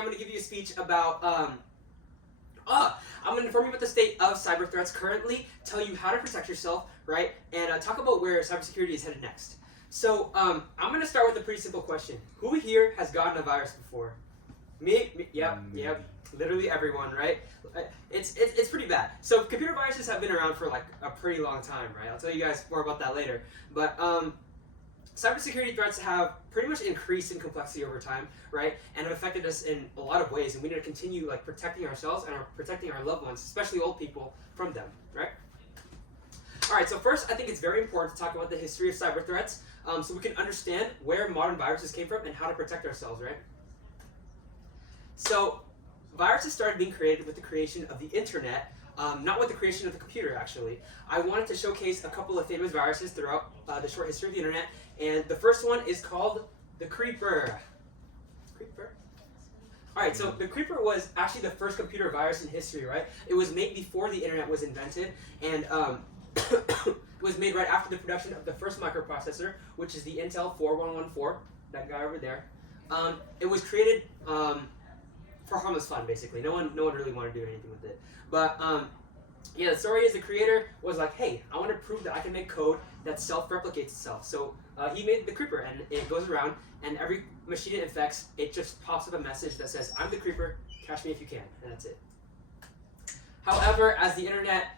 I'm going to give you a speech about, I'm going to inform you about the state of cyber threats currently, tell you how to protect yourself, right, and talk about where cybersecurity is headed next. So, I'm going to start with a pretty simple question. Who here has gotten a virus before? Me? Yep, literally everyone, right? It's pretty bad. So, computer viruses have been around for like a pretty long time, right? I'll tell you guys more about that later. But, cybersecurity threats have pretty much increased in complexity over time, right? And have affected us in a lot of ways, and we need to continue like protecting ourselves and protecting our loved ones, especially old people, from them, right? All right, so first I think it's very important to talk about the history of cyber threats so we can understand where modern viruses came from and how to protect ourselves, right? So viruses started being created with the creation of the internet, not with the creation of the computer, actually. I wanted to showcase a couple of famous viruses throughout the short history of the internet, and the first one is called the Creeper. Creeper? Alright, so the Creeper was actually the first computer virus in history, right? It was made before the internet was invented, and it was made right after the production of the first microprocessor, which is the Intel 4114, that guy over there. It was created for harmless fun, basically. No one really wanted to do anything with it. But yeah, the story is the creator was like, hey, I want to prove that I can make code that self-replicates itself. So he made the Creeper, and it goes around, and every machine it infects, it just pops up a message that says, I'm the Creeper, catch me if you can, and that's it. However, as the internet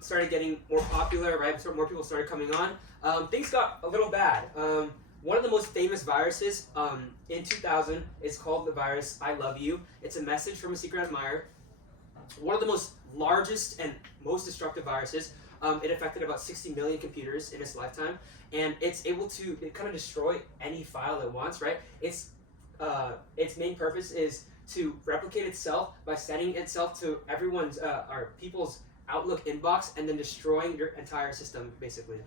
started getting more popular, right, so more people started coming on, things got a little bad. One of the most famous viruses in 2000 is called the virus I Love You. It's a message from a secret admirer. One of the most largest and most destructive viruses. It affected about 60 million computers in its lifetime, and it's able to kind of destroy any file it wants, right? Its main purpose is to replicate itself by sending itself to everyone's or people's Outlook inbox and then destroying your entire system, basically.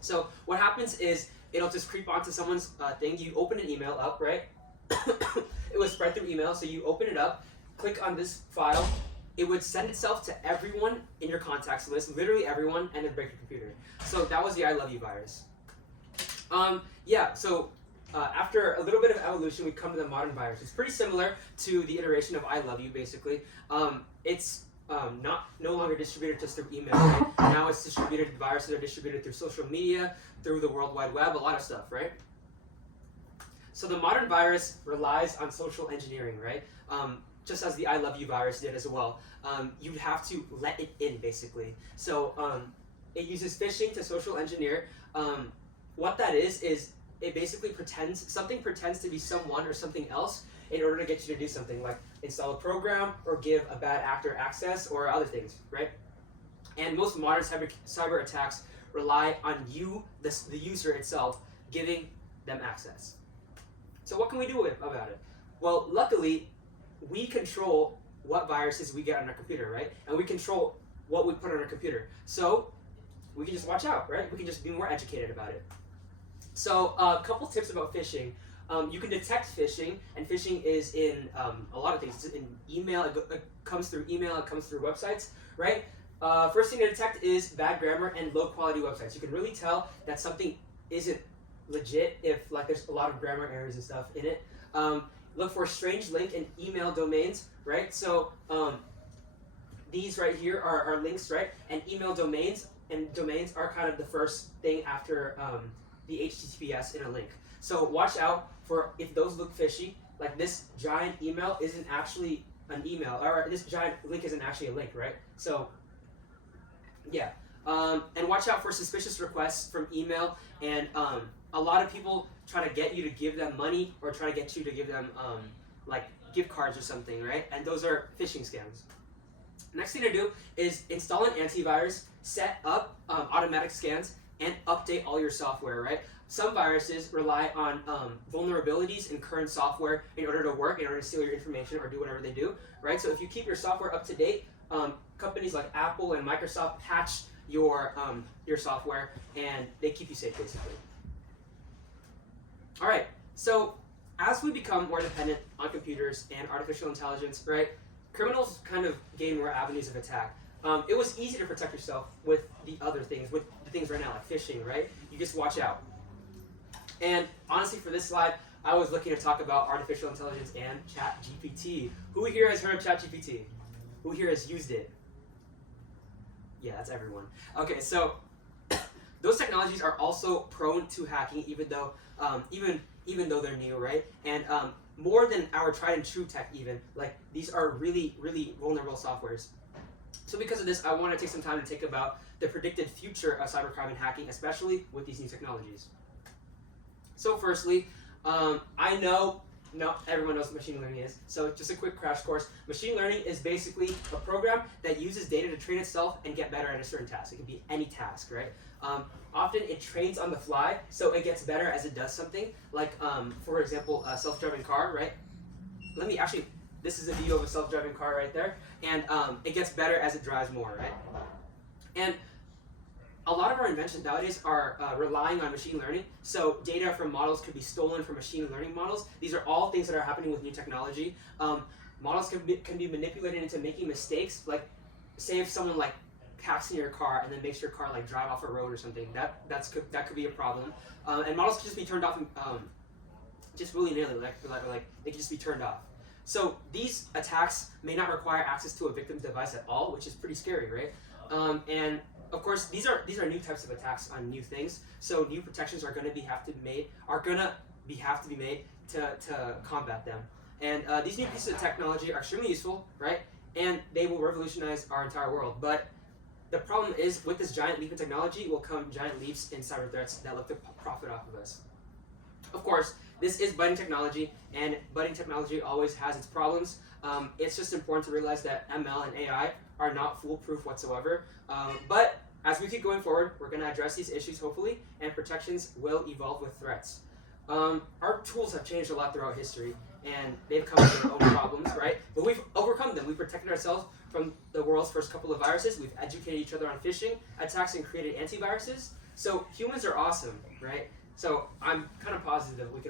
So what happens is it'll just creep onto someone's thing. You open an email up, right? It was spread through email, so you open it up, click on this file. It would send itself to everyone in your contacts list, literally everyone, and then break your computer. So that was the I Love You virus. Yeah, so after a little bit of evolution, we come to the modern virus. It's pretty similar to the iteration of I Love You, basically. It's no longer distributed just through email, right? Now it's distributed, viruses are distributed through social media, through the World Wide Web, a lot of stuff, right? So the modern virus relies on social engineering, right? Just as the I Love You virus did as well. You'd have to let it in, basically. So it uses phishing to social engineer. What that is it basically something pretends to be someone or something else in order to get you to do something, like install a program or give a bad actor access or other things, right? And most modern cyber attacks rely on you, the user itself, giving them access. So what can we do about it? Well, luckily, we control what viruses we get on our computer, right? And we control what we put on our computer. So we can just watch out, right? We can just be more educated about it. So a couple tips about phishing. You can detect phishing, and phishing is in a lot of things. It's in email, it comes through email, it comes through websites, right? First thing to detect is bad grammar and low quality websites. You can really tell that something isn't legit if like there's a lot of grammar errors and stuff in it. Look for strange link and email domains, right? So these right here are links, right? And email domains, and domains are kind of the first thing after the HTTPS in a link. So watch out for if those look fishy, like this giant email isn't actually an email, or this giant link isn't actually a link, right? So yeah, and watch out for suspicious requests from email, and a lot of people try to get you to give them money or try to get you to give them like gift cards or something, right? And those are phishing scams. Next thing to do is install an antivirus, set up automatic scans, and update all your software, right? Some viruses rely on vulnerabilities in current software in order to work, in order to steal your information or do whatever they do, right? So if you keep your software up to date, companies like Apple and Microsoft patch your software, and they keep you safe, basically. All right, so as we become more dependent on computers and artificial intelligence, right, criminals kind of gain more avenues of attack. It was easy to protect yourself with the other things, with the things right now, like phishing, right? You just watch out. And honestly, for this slide, I was looking to talk about artificial intelligence and ChatGPT. Who here has heard of ChatGPT? Who here has used it? Yeah, that's everyone. Okay, so those technologies are also prone to hacking, even though they're new, right? And more than our tried and true tech, even like these are really vulnerable softwares. So because of this, I want to take some time to think about the predicted future of cybercrime and hacking, especially with these new technologies. So firstly, I know not everyone knows what machine learning is, so just a quick crash course. Machine learning is basically a program that uses data to train itself and get better at a certain task. It can be any task, right? Often it trains on the fly, so it gets better as it does something. Like, for example, a self-driving car, right? This is a view of a self-driving car right there, and it gets better as it drives more, right? And a lot of our inventions nowadays are relying on machine learning. So data from models could be stolen from machine learning models. These are all things that are happening with new technology. Models can be manipulated into making mistakes. Like, say if someone like hacks in your car and then makes your car like drive off a road or something, that could be a problem. And models could just be turned off, just willy-nilly, like they can just be turned off. So these attacks may not require access to a victim's device at all, which is pretty scary, right? And of course, these are new types of attacks on new things. So new protections are going to have to be made to combat them. And these new pieces of technology are extremely useful, right? And they will revolutionize our entire world. But the problem is, with this giant leap in technology will come giant leaps in cyber threats that look to profit off of us. Of course, this is budding technology, and budding technology always has its problems. It's just important to realize that ML and AI are not foolproof whatsoever. But as we keep going forward, we're going to address these issues hopefully, and protections will evolve with threats. Our tools have changed a lot throughout history, and they've come with their own problems, right? But we've overcome them. We've protected ourselves from the world's first couple of viruses. We've educated each other on phishing attacks and created antiviruses. So humans are awesome, right? So I'm kind of positive that we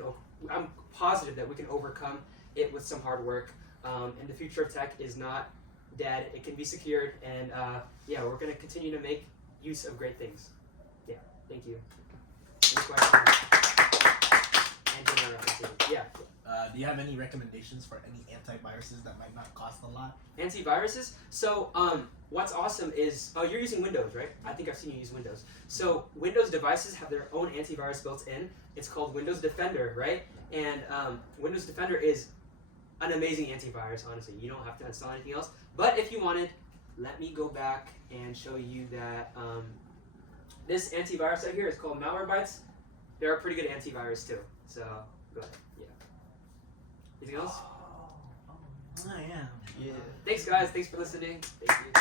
can overcome it with some hard work. And the future of tech is not dead. It can be secured, and yeah, we're going to continue to make use of great things. Yeah, thank you. Any questions? Yeah. Do you have any recommendations for any antiviruses that might not cost a lot? Antiviruses? So, what's awesome is, you're using Windows, right? I think I've seen you use Windows. So, Windows devices have their own antivirus built in. It's called Windows Defender, right? And Windows Defender is an amazing antivirus, honestly. You don't have to install anything else. But if you wanted, let me go back and show you that this antivirus right here is called Malwarebytes. They're a pretty good antivirus too. So, go ahead. Yeah. Anything else? Oh, yeah. Yeah. Thanks, guys. Thanks for listening. Thank you.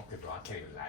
Okay, bro, I can't even lie.